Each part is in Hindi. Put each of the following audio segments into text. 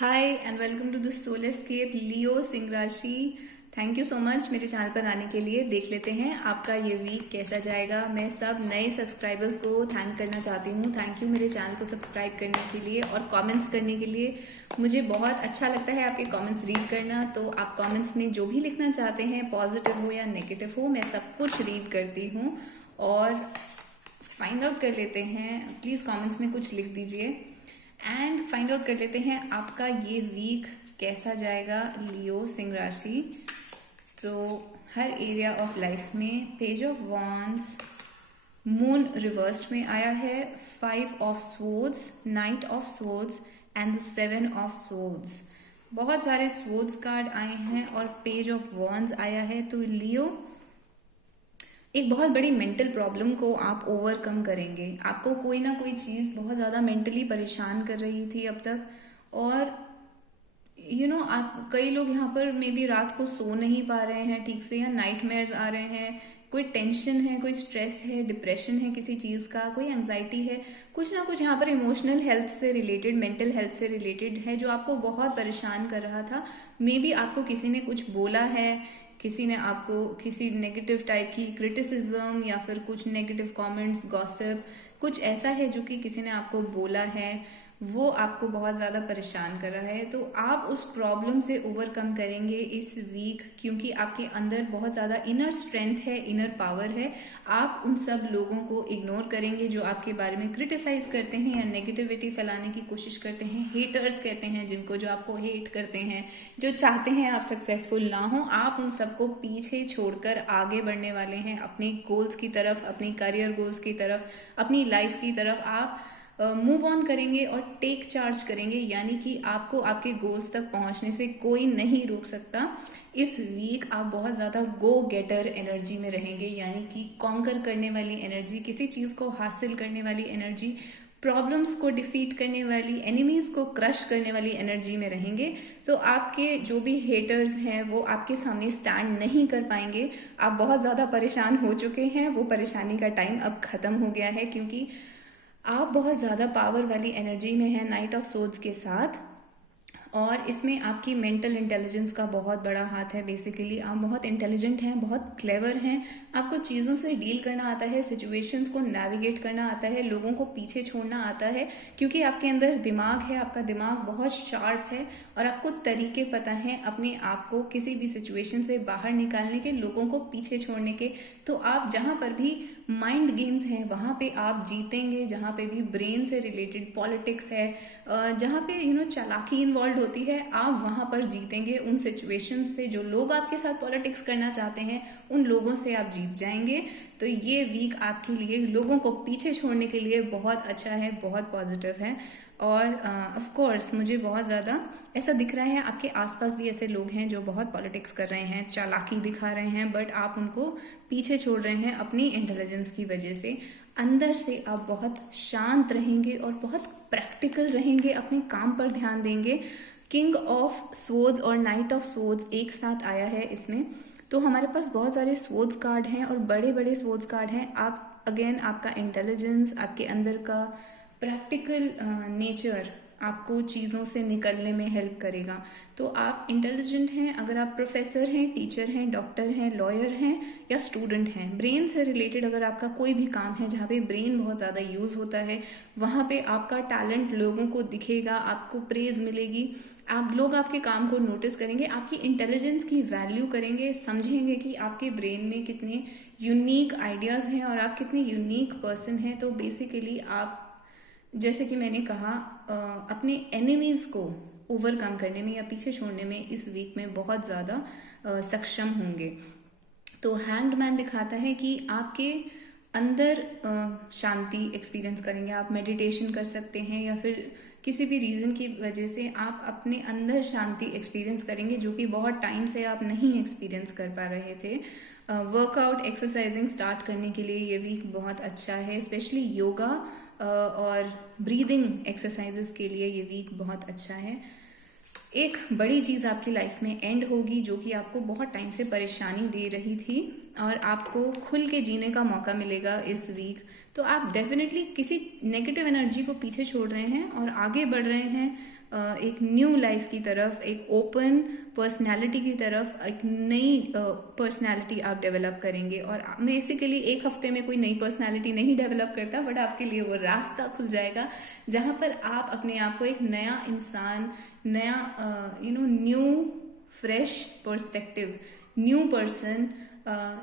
Hi and welcome to the Soulscape Leo सिंह राशि। थैंक यू सो मच मेरे चैनल पर आने के लिए। देख लेते हैं आपका ये वीक कैसा जाएगा। मैं सब नए सब्सक्राइबर्स को थैंक करना चाहती हूँ। थैंक यू मेरे चैनल को सब्सक्राइब करने के लिए और कमेंट्स करने के लिए। मुझे बहुत अच्छा लगता है आपके कमेंट्स रीड करना। तो आप कमेंट्स में जो भी लिखना चाहते हैं, पॉजिटिव हो या नेगेटिव हो, मैं सब कुछ रीड करती हूँ और फाइंड आउट कर लेते हैं। प्लीज़ कमेंट्स में कुछ लिख दीजिए एंड फाइंड आउट कर लेते हैं आपका ये वीक कैसा जाएगा लियो सिंह राशि। तो हर एरिया ऑफ लाइफ में page of wands, moon reversed में आया है, 5 of swords, night of swords and the 7 of swords. बहुत सारे स्वॉर्ड्स कार्ड आए हैं और पेज ऑफ वॉन्ड्स आया है। तो लियो एक बहुत बड़ी मेंटल प्रॉब्लम को आप ओवरकम करेंगे। आपको कोई ना कोई चीज़ बहुत ज़्यादा मेंटली परेशान कर रही थी अब तक। और आप कई लोग यहाँ पर मे बी रात को सो नहीं पा रहे हैं ठीक से, या नाइटमेयर्स आ रहे हैं। कोई टेंशन है, कोई स्ट्रेस है, डिप्रेशन है किसी चीज़ का, कोई एंजाइटी है, कुछ ना कुछ यहाँ पर इमोशनल हेल्थ से रिलेटेड, मेंटल हेल्थ से रिलेटेड है जो आपको बहुत परेशान कर रहा था। मे बी आपको किसी ने कुछ बोला है, किसी ने आपको किसी नेगेटिव टाइप की क्रिटिसिज्म या फिर कुछ नेगेटिव कमेंट्स, गॉसिप, कुछ ऐसा है जो कि किसी ने आपको बोला है, वो आपको बहुत ज़्यादा परेशान कर रहा है। तो आप उस प्रॉब्लम से ओवरकम करेंगे इस वीक, क्योंकि आपके अंदर बहुत ज़्यादा इनर स्ट्रेंथ है, इनर पावर है। आप उन सब लोगों को इग्नोर करेंगे जो आपके बारे में क्रिटिसाइज करते हैं या नेगेटिविटी फैलाने की कोशिश करते हैं। हेटर्स कहते हैं जिनको, जो आपको हेट करते हैं, जो चाहते हैं आप सक्सेसफुल ना हो। आप उन सबको पीछे छोड़कर आगे बढ़ने वाले हैं अपने गोल्स की तरफ, अपनी करियर गोल्स की तरफ, अपनी लाइफ की तरफ। आप मूव ऑन करेंगे और टेक चार्ज करेंगे, यानी कि आपको आपके गोल्स तक पहुंचने से कोई नहीं रोक सकता। इस वीक आप बहुत ज़्यादा गो गेटर एनर्जी में रहेंगे, यानी कि कॉन्कर करने वाली एनर्जी, किसी चीज़ को हासिल करने वाली एनर्जी, प्रॉब्लम्स को डिफीट करने वाली, एनिमीज को क्रश करने वाली एनर्जी में रहेंगे। तो आपके जो भी हेटर्स हैं वो आपके सामने स्टैंड नहीं कर पाएंगे। आप बहुत ज़्यादा परेशान हो चुके हैं, वो परेशानी का टाइम अब ख़त्म हो गया है, क्योंकि आप बहुत ज़्यादा पावर वाली एनर्जी में हैं नाइट ऑफ सोर्ड्स के साथ। और इसमें आपकी मेंटल इंटेलिजेंस का बहुत बड़ा हाथ है। बेसिकली आप बहुत इंटेलिजेंट हैं, बहुत क्लेवर हैं। आपको चीज़ों से डील करना आता है, सिचुएशंस को नेविगेट करना आता है, लोगों को पीछे छोड़ना आता है, क्योंकि आपके अंदर दिमाग है, आपका दिमाग बहुत शार्प है और आपको तरीके पता हैं अपने आप को किसी भी सिचुएशन से बाहर निकालने के, लोगों को पीछे छोड़ने के। तो आप जहाँ पर भी माइंड गेम्स हैं वहाँ पे आप जीतेंगे। जहाँ पे भी ब्रेन से रिलेटेड पॉलिटिक्स है, जहाँ पे चालाकी इन्वॉल्व होती है, आप वहाँ पर जीतेंगे। उन सिचुएशंस से, जो लोग आपके साथ पॉलिटिक्स करना चाहते हैं, उन लोगों से आप जीत जाएंगे। तो ये वीक आपके लिए लोगों को पीछे छोड़ने के लिए बहुत अच्छा है, बहुत पॉजिटिव है। और ऑफ कोर्स मुझे बहुत ज़्यादा ऐसा दिख रहा है आपके आसपास भी ऐसे लोग हैं जो बहुत पॉलिटिक्स कर रहे हैं, चालाकी दिखा रहे हैं, बट आप उनको पीछे छोड़ रहे हैं अपनी इंटेलिजेंस की वजह से। अंदर से आप बहुत शांत रहेंगे और बहुत प्रैक्टिकल रहेंगे, अपने काम पर ध्यान देंगे। किंग ऑफ स्वॉर्ड्स और नाइट ऑफ स्वॉर्ड्स एक साथ आया है इसमें। तो हमारे पास बहुत सारे स्वॉर्ड्स कार्ड हैं और बड़े बड़े स्वॉर्ड्स कार्ड हैं। आप अगेन, आपका इंटेलिजेंस, आपके अंदर का प्रैक्टिकल नेचर आपको चीज़ों से निकलने में हेल्प करेगा। तो आप इंटेलिजेंट हैं अगर आप प्रोफेसर हैं, टीचर हैं, डॉक्टर हैं, लॉयर हैं या स्टूडेंट हैं। ब्रेन से रिलेटेड अगर आपका कोई भी काम है जहाँ पे ब्रेन बहुत ज़्यादा यूज़ होता है, वहाँ पे आपका टैलेंट लोगों को दिखेगा, आपको प्रेज मिलेगी, लोग आपके काम को नोटिस करेंगे, आपकी इंटेलिजेंस की वैल्यू करेंगे, समझेंगे कि आपके ब्रेन में कितने यूनिक आइडियाज़ हैं और आप कितने यूनिक पर्सन हैं। तो बेसिकली आप, जैसे कि मैंने कहा, अपने एनिमीज को ओवरकम करने में या पीछे छोड़ने में इस वीक में बहुत ज़्यादा सक्षम होंगे। तो हैंग्ड मैन दिखाता है कि आपके अंदर शांति एक्सपीरियंस करेंगे। आप मेडिटेशन कर सकते हैं या फिर किसी भी रीज़न की वजह से आप अपने अंदर शांति एक्सपीरियंस करेंगे, जो कि बहुत टाइम से आप नहीं एक्सपीरियंस कर पा रहे थे। वर्कआउट, एक्सरसाइजिंग स्टार्ट करने के लिए ये वीक बहुत अच्छा है। स्पेशली योगा और ब्रीदिंग एक्सरसाइजेस के लिए ये वीक बहुत अच्छा है। एक बड़ी चीज़ आपकी लाइफ में एंड होगी जो कि आपको बहुत टाइम से परेशानी दे रही थी, और आपको खुल के जीने का मौका मिलेगा इस वीक। तो आप डेफिनेटली किसी नेगेटिव एनर्जी को पीछे छोड़ रहे हैं और आगे बढ़ रहे हैं। एक न्यू लाइफ की तरफ, एक ओपन पर्सनैलिटी की तरफ, एक नई पर्सनैलिटी आप डेवलप करेंगे। और बेसिकली एक हफ्ते में कोई नई पर्सनैलिटी नहीं डेवलप करता, बट आपके लिए वो रास्ता खुल जाएगा जहाँ पर आप अपने आप को एक नया इंसान, नया new fresh perspective, new person,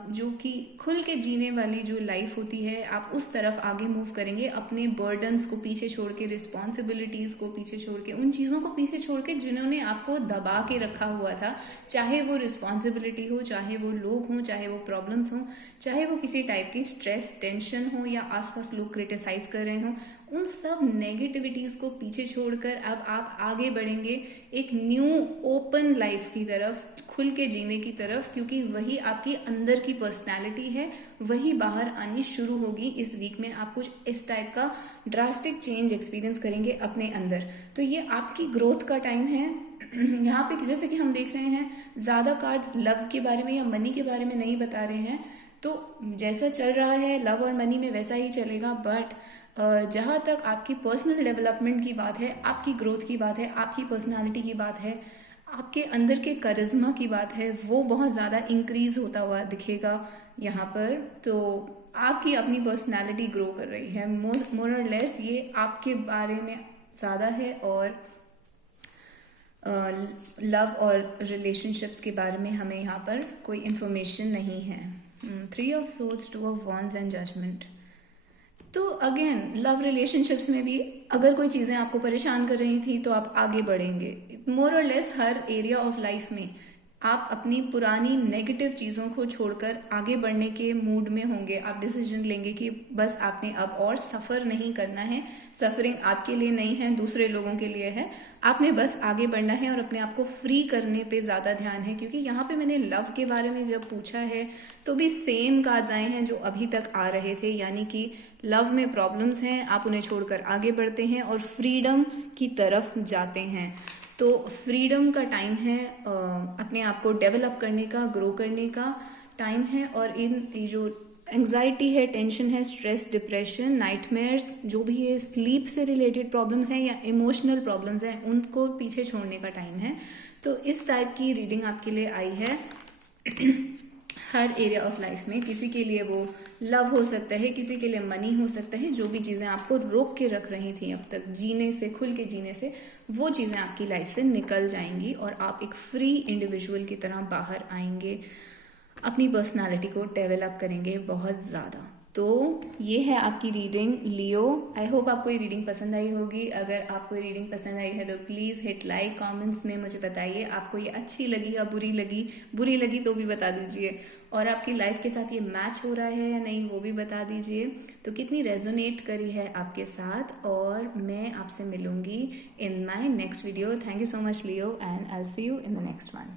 जो कि खुल के जीने वाली जो लाइफ होती है, आप उस तरफ आगे मूव करेंगे, अपने बर्डन्स को पीछे छोड़ के, रिस्पॉन्सिबिलिटीज को पीछे छोड़ के, उन चीज़ों को पीछे छोड़ के जिन्होंने आपको दबा के रखा हुआ था, चाहे वो रिस्पॉन्सिबिलिटी हो, चाहे वो लोग हों, चाहे वो प्रॉब्लम्स हों, चाहे वो किसी टाइप की स्ट्रेस, टेंशन हो, या आसपास लोग क्रिटिसाइज कर रहे हों, उन सब नेगेटिविटीज़ को पीछे छोड़कर अब आप आगे बढ़ेंगे एक न्यू ओपन लाइफ की तरफ, खुल के जीने की तरफ, क्योंकि वही आपकी अंदर की पर्सनालिटी है, वही बाहर आनी शुरू होगी। इस वीक में आप कुछ इस टाइप का ड्रास्टिक चेंज एक्सपीरियंस करेंगे अपने अंदर। तो ये आपकी ग्रोथ का टाइम है। यहाँ पे जैसे कि हम देख रहे हैं, ज़्यादा कार्ड्स लव के बारे में या मनी के बारे में नहीं बता रहे हैं, तो जैसा चल रहा है लव और मनी में वैसा ही चलेगा। बट जहाँ तक आपकी पर्सनल डेवलपमेंट की बात है, आपकी ग्रोथ की बात है, आपकी पर्सनालिटी की बात है, आपके अंदर के करिश्मा की बात है, वो बहुत ज़्यादा इंक्रीज होता हुआ दिखेगा यहाँ पर। तो आपकी अपनी पर्सनालिटी ग्रो कर रही है, मोर और लेस ये आपके बारे में ज़्यादा है, और लव और रिलेशनशिप्स के बारे में हमें यहाँ पर कोई इन्फॉर्मेशन नहीं है। 3 of swords, 2 of wands and judgement. तो अगेन लव रिलेशनशिप्स में भी अगर कोई चीज़ें आपको परेशान कर रही थी तो आप आगे बढ़ेंगे। मोर और less her area of life में आप अपनी पुरानी नेगेटिव चीज़ों को छोड़कर आगे बढ़ने के मूड में होंगे। आप डिसीजन लेंगे कि बस आपने अब और सफ़र नहीं करना है, सफरिंग आपके लिए नहीं है, दूसरे लोगों के लिए है, आपने बस आगे बढ़ना है और अपने आप को फ्री करने पे ज़्यादा ध्यान है। क्योंकि यहाँ पे मैंने लव के बारे में जब पूछा है तो भी सेम कार्ड्स आए हैं जो अभी तक आ रहे थे, यानी कि लव में प्रॉब्लम्स हैं, आप उन्हें छोड़कर आगे बढ़ते हैं और फ्रीडम की तरफ जाते हैं। तो फ्रीडम का टाइम है, अपने आप को डेवलप करने का, ग्रो करने का टाइम है। और ये जो एंग्जाइटी है, टेंशन है, स्ट्रेस, डिप्रेशन, नाइटमेयर्स, जो भी ये स्लीप से रिलेटेड प्रॉब्लम्स हैं या इमोशनल प्रॉब्लम्स हैं, उनको पीछे छोड़ने का टाइम है। तो इस टाइप की रीडिंग आपके लिए आई है हर एरिया ऑफ लाइफ में। किसी के लिए वो लव हो सकता है, किसी के लिए मनी हो सकता है। जो भी चीज़ें आपको रोक के रख रही थी अब तक जीने से, खुल के जीने से, वो चीज़ें आपकी लाइफ से निकल जाएंगी और आप एक फ्री इंडिविजुअल की तरह बाहर आएंगे, अपनी पर्सनालिटी को डेवलप करेंगे बहुत ज़्यादा। तो ये है आपकी रीडिंग लियो। आई होप आपको ये रीडिंग पसंद आई होगी। अगर आपको ये रीडिंग पसंद आई है तो प्लीज़ हिट लाइक, कमेंट्स में मुझे बताइए आपको ये अच्छी लगी या बुरी लगी तो भी बता दीजिए। और आपकी लाइफ के साथ ये मैच हो रहा है या नहीं वो भी बता दीजिए। तो कितनी रेजोनेट करी है आपके साथ। और मैं आपसे मिलूंगी in my next video. Thank you so much Leo, and I will see you in the next one.